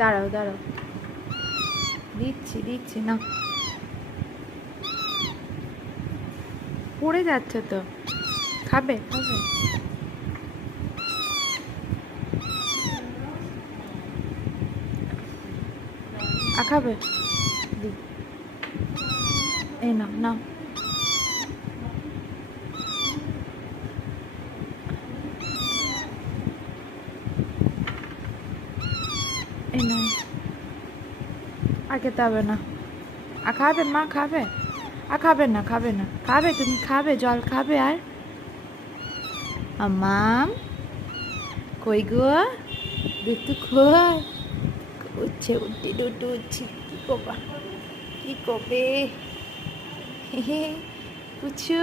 দাঁড়াও দাঁড়াও, দিচ্ছি দিচ্ছি না, পড়ে যাচ্ছে তো। খাবে খাবে, খাবে, দি, এই নাও নাও, এই নাও, আর খেতে হবে না। খাবে মা, খাবে? খাবে না, খাবে না, খাবে, তুমি খাবে, জল খাবে? আর মাম কই গো, দুধ খোয়াই, উঠছে, উঠে দুটো উঠছি, কি করবা, কি করবে, পুচু